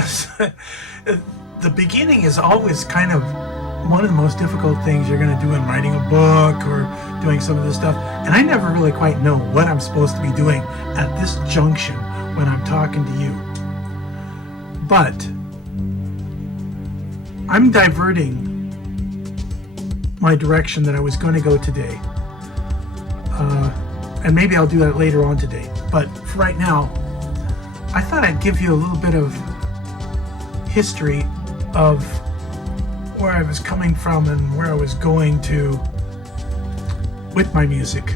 Yes. The beginning is always kind of one of the most difficult things you're going to do in writing a book or doing some of this stuff. And I never really quite know what I'm supposed to be doing at this junction when I'm talking to you. But I'm diverting my direction that I was going to go today. And maybe I'll do that later on today. But for right now, I thought I'd give you a little bit of history of where I was coming from and where I was going to with my music.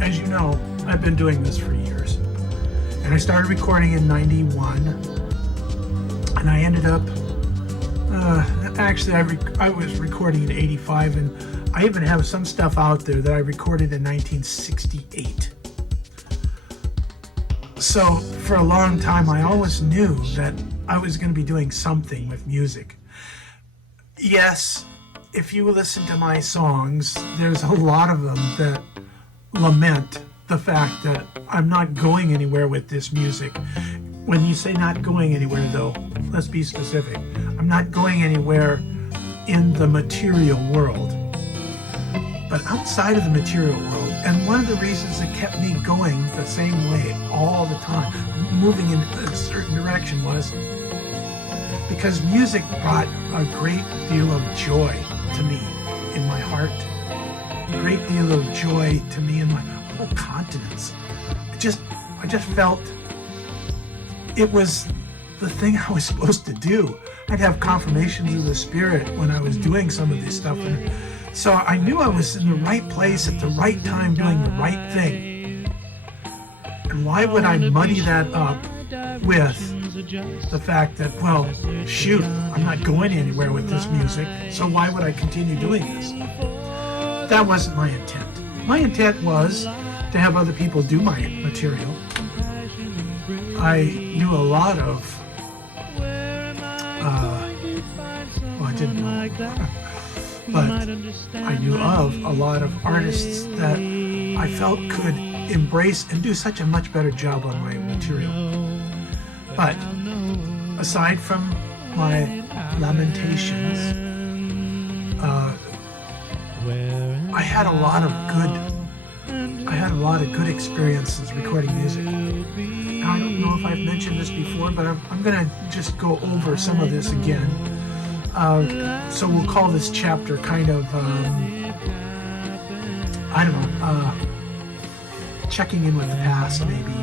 As you know, I've been doing this for years. And I started recording in 91. And I ended up, actually I was recording in 85, and I even have some stuff out there that I recorded in 1968. So for a long time, I always knew that I was going to be doing something with music. Yes, if you listen to my songs, there's a lot of them that lament the fact that I'm not going anywhere with this music. When you say not going anywhere, though, let's be specific. I'm not going anywhere in the material world, but outside of the material world. And one of the reasons that kept me going the same way all the time, moving in a certain direction, was because music brought a great deal of joy to me in my heart, a great deal of joy to me in my whole countenance. I just felt it was the thing I was supposed to do. I'd have confirmations of the Spirit when I was doing some of this stuff. And so I knew I was in the right place at the right time doing the right thing. And why would I muddy that up with the fact that, well, shoot, I'm not going anywhere with this music, so why would I continue doing this? That wasn't my intent. My intent was to have other people do my material. I knew a lot of, well, I didn't know, but I knew of a lot of artists that I felt could embrace and do such a much better job on my material. But aside from my lamentations, I had a lot of good experiences recording music. Now, I don't know if I've mentioned this before, but I'm going to just go over some of this again. So we'll call this chapter kind of, checking in with the past, maybe,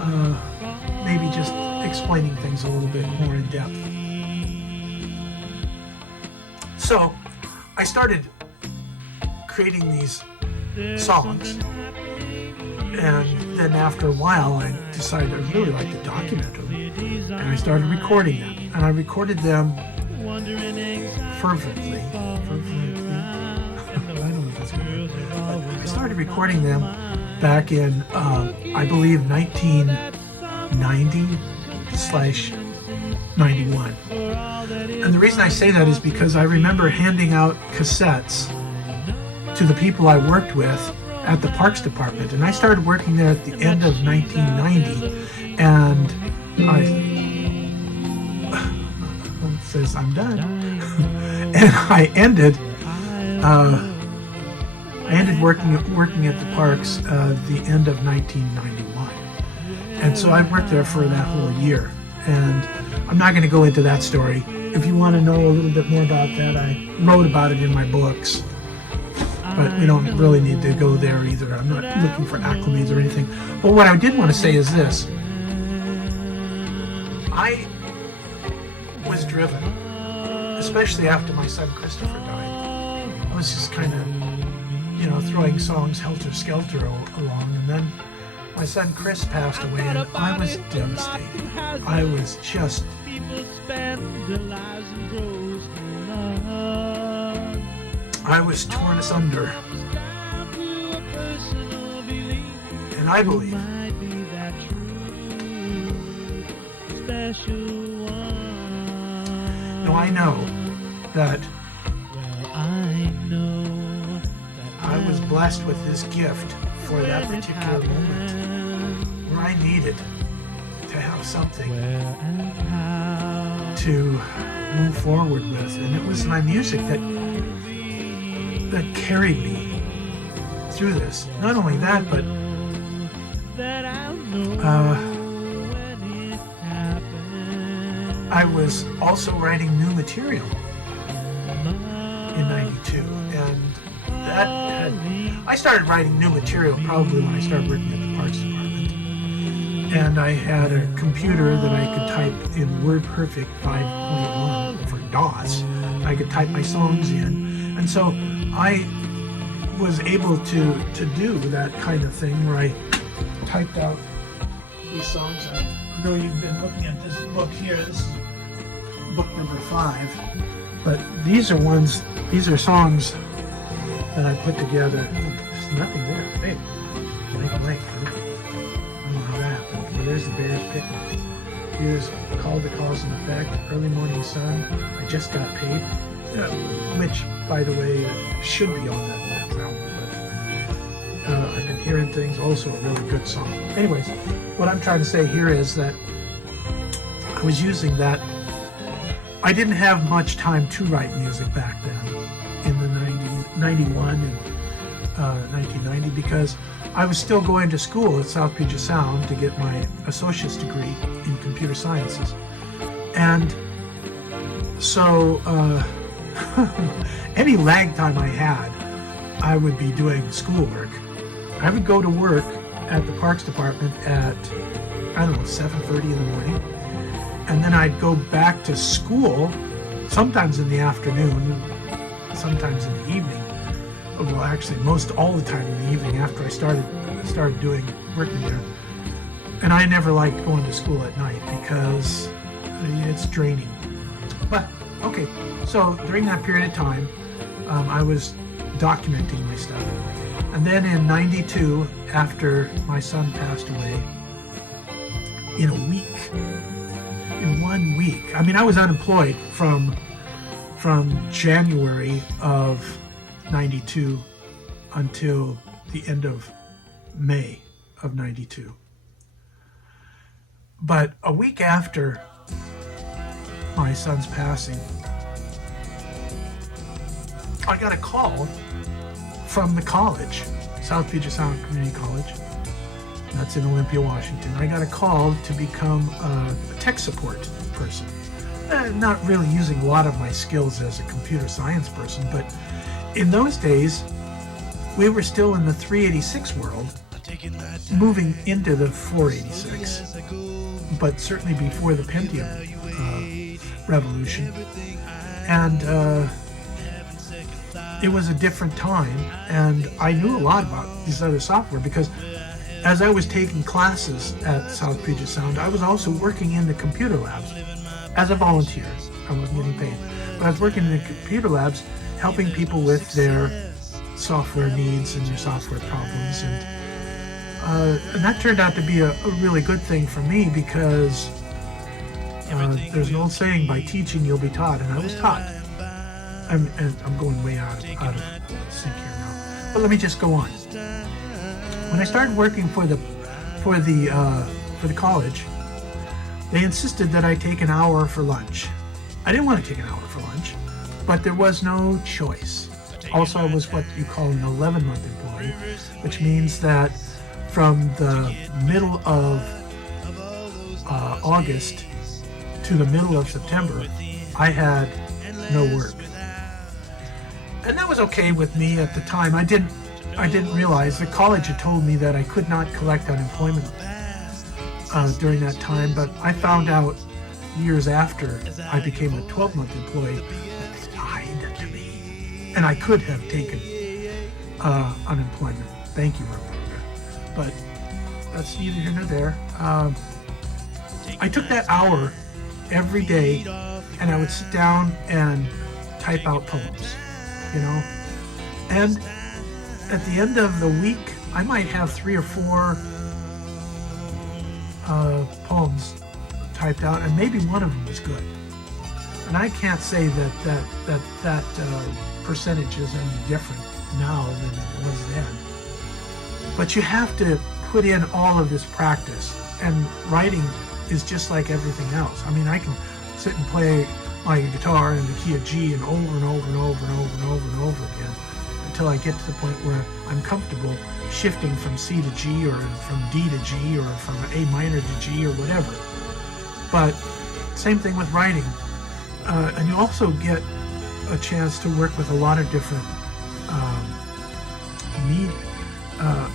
or maybe just explaining things a little bit more in depth. So I started creating these songs, and then after a while I decided I'd really like to document them, and I started recording them, and I recorded them fervently. I don't know if that's good, but I started recording them back in I believe 1990/91. And the reason I say that is because I remember handing out cassettes to the people I worked with at the Parks Department, and I started working there at the end of 1990, and it says I'm done, and I ended working at the Parks the end of 1991, and so I worked there for that whole year. And I'm not going to go into that story. If you want to know a little bit more about that, I wrote about it in my books. But we don't really need to go there either. I'm not looking for acclimates or anything. But what I did want to say is this. I was driven, especially after my son Christopher died. I was just kind of, throwing songs helter-skelter along. And then my son Chris passed away, and I was devastated. I was just... I was torn asunder. And I believe now I know that I was blessed with this gift for that particular moment where I needed to have have something to move forward with, and it was my music that carried me through this. Not only that, but I was also writing new material in '92, and I started writing new material probably when I started working at the Parks Department, and I had a computer that I could type in WordPerfect 5.1 for DOS. I could type my songs in, and so I was able to do that kind of thing where I typed out these songs. I know you've been looking at this book here. This is book number 5, but these are songs that I put together. There's nothing there. Hey, blank. I don't know how that happened. Well, there's the Bears Picnic. Here's Call to Cause and Effect, Early Morning Sun, I Just Got Paid, which, by the way, should be on that next album, but I've been hearing things, also a really good song. Anyways, what I'm trying to say here is that I was using that. I didn't have much time to write music back then in the 91 and 1990 because I was still going to school at South Puget Sound to get my associate's degree in computer sciences. And so any lag time I had, I would be doing schoolwork. I would go to work at the Parks Department at, 7:30 in the morning. And then I'd go back to school, sometimes in the afternoon, sometimes in the evening. Well, actually, most all the time in the evening after I started working there. And I never liked going to school at night because it's draining. But, okay, so during that period of time, I was documenting my stuff. And then in '92, after my son passed away, in 1 week, I mean, I was unemployed from January of '92 until the end of May of '92. But a week after my son's passing, I got a call from the college, South Puget Sound Community College. That's in Olympia, Washington. I got a call to become a tech support person. Not really using a lot of my skills as a computer science person, but in those days, we were still in the 386 world, moving into the 486, but certainly before the Pentium revolution. And it was a different time, and I knew a lot about this other software because as I was taking classes at South Puget Sound, I was also working in the computer labs as a volunteer. I wasn't getting paid, but I was working in the computer labs helping people with their software needs and their software problems, and that turned out to be a really good thing for me because there's an old saying, by teaching you'll be taught, and I was taught. I'm going way out of sync here now, but let me just go on. When I started working for the college, they insisted that I take an hour for lunch. I didn't want to take an hour for lunch, but there was no choice. Also, I was what you call an 11-month employee, which means that from the middle of August to the middle of September, I had no work. And that was okay with me at the time. I didn't realize the college had told me that I could not collect unemployment during that time, but I found out years after I became a 12-month employee that they lied to me, and I could have taken unemployment. Thank you, Roberta. But that's neither here nor there. I took that hour every day, and I would sit down and type out poems, and at the end of the week, I might have 3 or 4 poems typed out, and maybe one of them was good. And I can't say that percentage is any different now than it was then. But you have to put in all of this practice, and writing is just like everything else. I mean, I can sit and play my guitar in the key of G and over and over and over and over and over and over again until I get to the point where I'm comfortable shifting from C to G, or from D to G, or from A minor to G, or whatever. But same thing with writing. And you also get a chance to work with a lot of different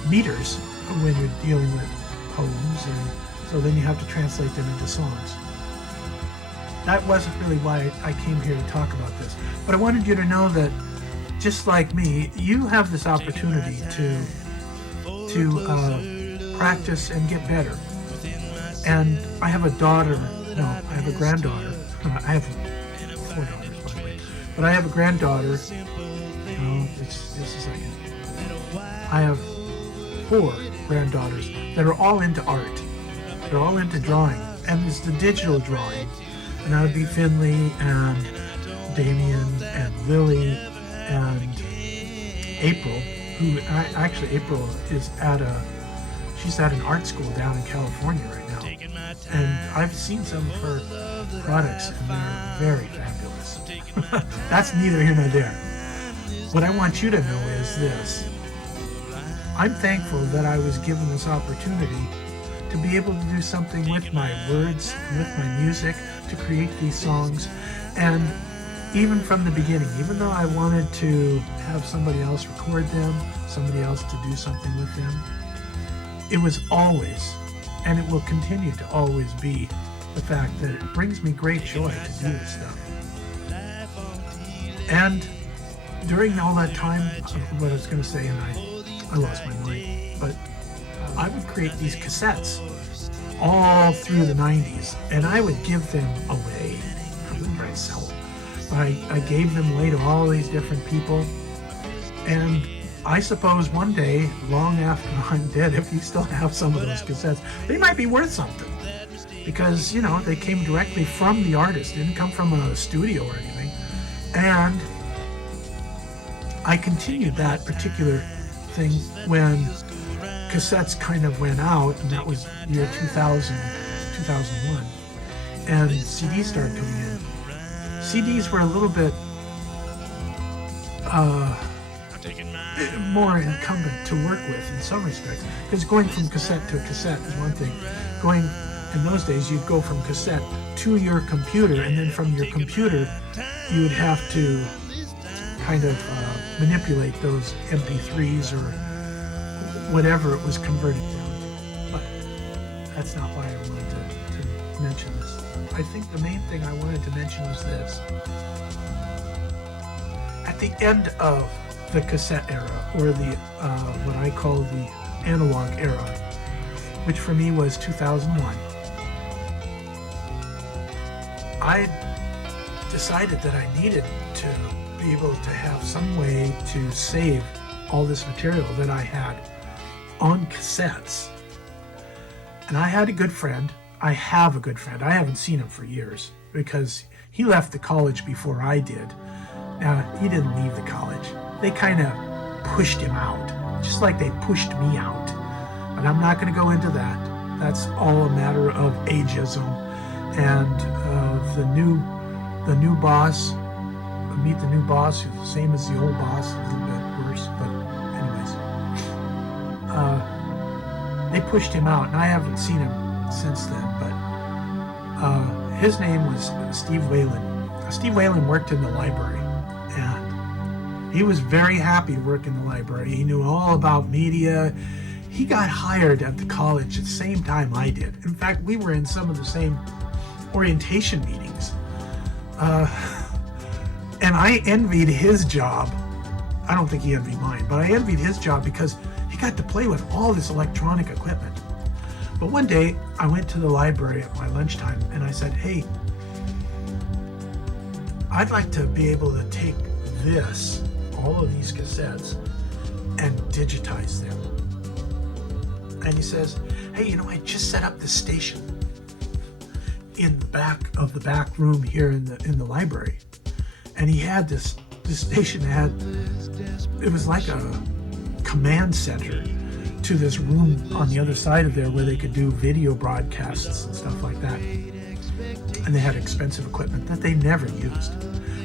meters when you're dealing with poems, and so then you have to translate them into songs. That wasn't really why I came here to talk about this, but I wanted you to know that just like me, you have this opportunity to practice and get better. And I have a granddaughter. I have 4 daughters, by the way, but I have a granddaughter. Just a second. I have 4 granddaughters that are all into art. They're all into drawing, and it's the digital drawing. And that would be Finley and Damien and Lily and April, who April is she's at an art school down in California right now. And I've seen some of her products, and they're very fabulous. That's neither here nor there. What I want you to know is this. I'm thankful that I was given this opportunity to be able to do something with my words, with my music, to create these songs. And even from the beginning, even though I wanted to have somebody else record them, somebody else to do something with them, it was always, and it will continue to always be, the fact that it brings me great joy to do this stuff. And during all that time, what I was going to say, and I lost my mind, but I would create these cassettes all through the 90s, and I would give them away. I wouldn't try to sell them, but I gave them away to all these different people. And I suppose one day, long after I'm dead, if you still have some of those cassettes, they might be worth something. Because, they came directly from the artist, didn't come from a studio or anything. And I continued that particular thing when cassettes kind of went out, and that was year 2000, 2001, and CDs started coming in. CDs were a little bit more incumbent to work with in some respects, because going from cassette to cassette is one thing. In those days, you'd go from cassette to your computer, and then from your computer, you would have to kind of manipulate those MP3s or whatever it was converted down to. But that's not why I wanted to mention this. I think the main thing I wanted to mention was this. At the end of the cassette era, or the what I call the analog era, which for me was 2001, I decided that I needed to be able to have some way to save all this material that I had on cassettes. And I had a good friend. I have a good friend. I haven't seen him for years because he left the college before I did. Now, he didn't leave the college. They kind of pushed him out, just like they pushed me out. But I'm not going to go into that. That's all a matter of ageism. And the new boss, meet the new boss, who's the same as the old boss, a little bit worse, but anyways. They pushed him out, and I haven't seen him since then, but his name was Steve Whalen. Steve Whalen worked in the library, and he was very happy to work in the library. He knew all about media. He got hired at the college at the same time I did. In fact, we were in some of the same orientation meetings. And I envied his job. I don't think he envied mine, but I envied his job because he got to play with all this electronic equipment. But one day, I went to the library at my lunchtime, and I said, hey, I'd like to be able to take all of these cassettes, and digitize them. And he says, hey, I just set up this station in the back of the back room here in the library. And he had this station it was like a command center to this room on the other side of there where they could do video broadcasts and stuff like that. And they had expensive equipment that they never used.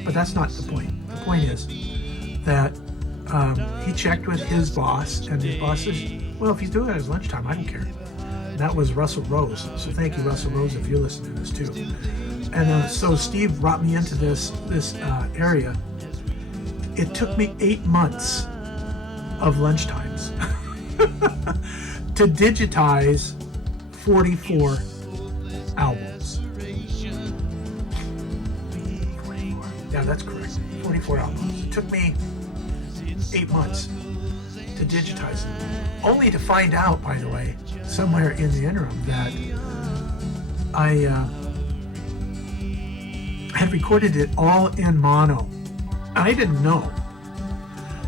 But that's not the point. The point is that he checked with his boss, and his boss says, well, if he's doing it at his lunchtime, I don't care. And that was Russell Rose. So thank you, Russell Rose, if you're listening to this too. And so Steve brought me into this area. It took me 8 months of lunchtimes to digitize 44 albums. Yeah, that's correct. 44 albums. It took me 8 months to digitize them. Only to find out, by the way, somewhere in the interim, that I had recorded it all in mono. I didn't know.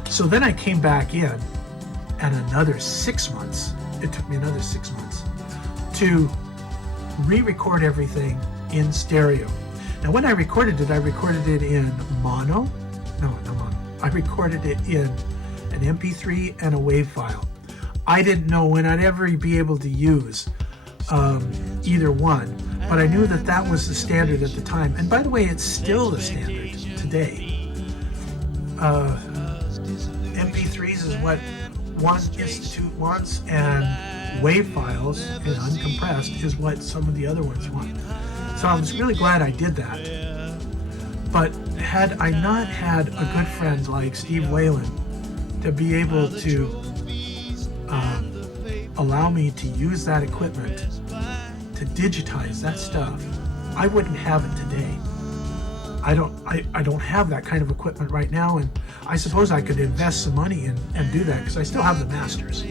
So then I came back in, and another 6 months, it took me another 6 months to re-record everything in stereo. Now when I recorded it in mono. No, not mono. I recorded it in an MP3 and a WAV file. I didn't know when I'd ever be able to use either one, but I knew that that was the standard at the time. And by the way, it's still the standard today. MP3s is what one institute wants, and WAV files and uncompressed is what some of the other ones want. So I was really glad I did that. But had I not had a good friend like Steve Whalen to be able to allow me to use that equipment to digitize that stuff, I wouldn't have it today. I don't have that kind of equipment right now, and I suppose I could invest some money and do that because I still have the masters.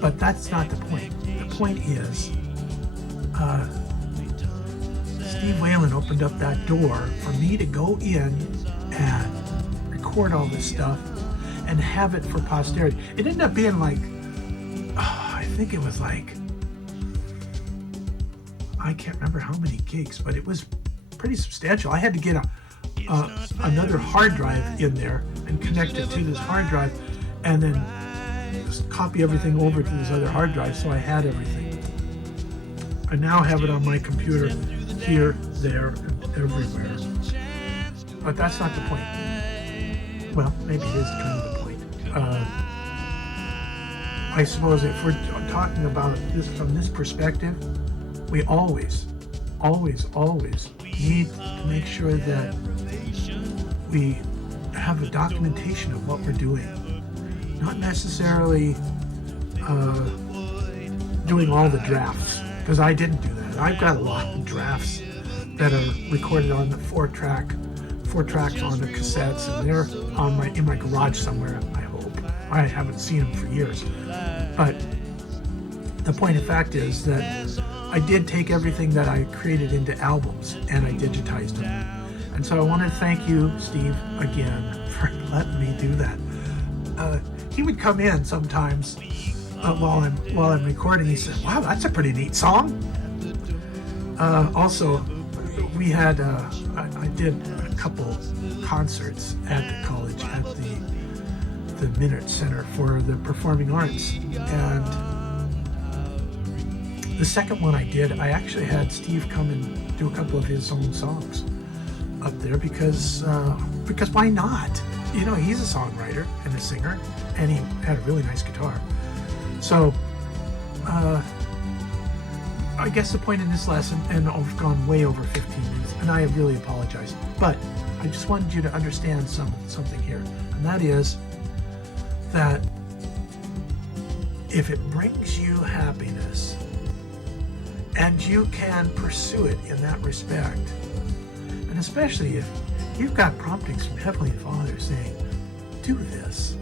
But that's not the point. The point is, Steve Whalen opened up that door for me to go in and record all this stuff and have it for posterity. It ended up being like, I think it was like, I can't remember how many gigs, but it was pretty substantial. I had to get another hard drive in there and connect it to this hard drive, and then just copy everything over to this other hard drive, so I had everything. I now have it on my computer here, there, and everywhere. But that's not the point. Well, maybe it is kind of the point. I suppose if we're talking about this from this perspective, we always need to make sure that we have a documentation of what we're doing. Not necessarily doing all the drafts, because I didn't do that. I've got a lot of drafts that are recorded on the four tracks on the cassettes, and they're in my garage somewhere, I hope. I haven't seen them for years. But the point of fact is that I did take everything that I created into albums and I digitized them. And so I want to thank you, Steve, again for letting me do that. He would come in sometimes while I'm recording. He said, "Wow, that's a pretty neat song." Also, we had I did a couple concerts at the college at the Minute Center for the Performing Arts, and the second one I did, I actually had Steve come and do a couple of his own songs up there because why not? You know, he's a songwriter and a singer, and he had a really nice guitar. So I guess the point in this lesson, and I've gone way over 15 minutes, and I really apologize, but I just wanted you to understand something here, and that is that if it brings you happiness and you can pursue it in that respect, and especially if you've got promptings from Heavenly Father saying, do this,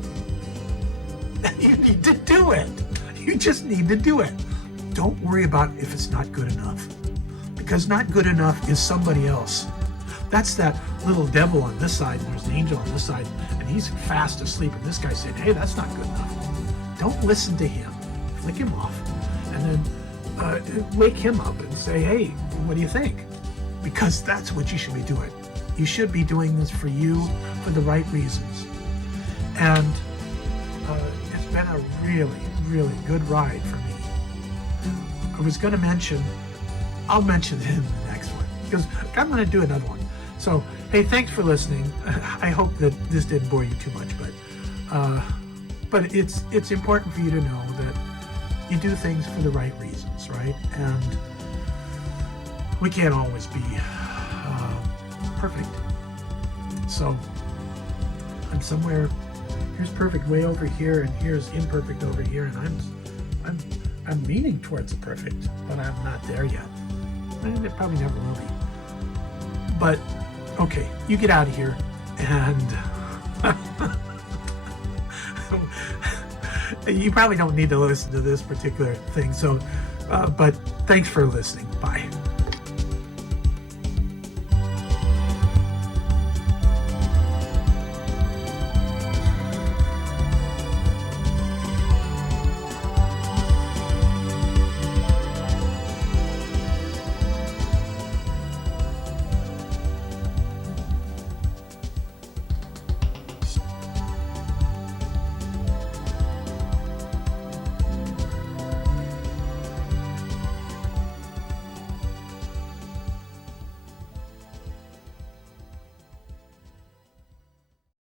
you need to do it. You just need to do it. Don't worry about if it's not good enough, because not good enough is somebody else. That's that little devil on this side, and there's the angel on this side, and he's fast asleep, and this guy said, hey, that's not good enough. Don't listen to him. Flick him off, and then wake him up and say, hey, what do you think? Because that's what you should be doing. You should be doing this for you, for the right reasons. And been a really, really good ride for me. I was going to mention, I'll mention it in the next one, because I'm going to do another one. So, hey, thanks for listening. I hope that this didn't bore you too much, but it's important for you to know that you do things for the right reasons, right? And we can't always be perfect. So I'm somewhere, here's perfect way over here, and here's imperfect over here, and I'm leaning towards the perfect, but I'm not there yet. And it probably never will be. But okay, you get out of here, and you probably don't need to listen to this particular thing. So, but thanks for listening. Bye.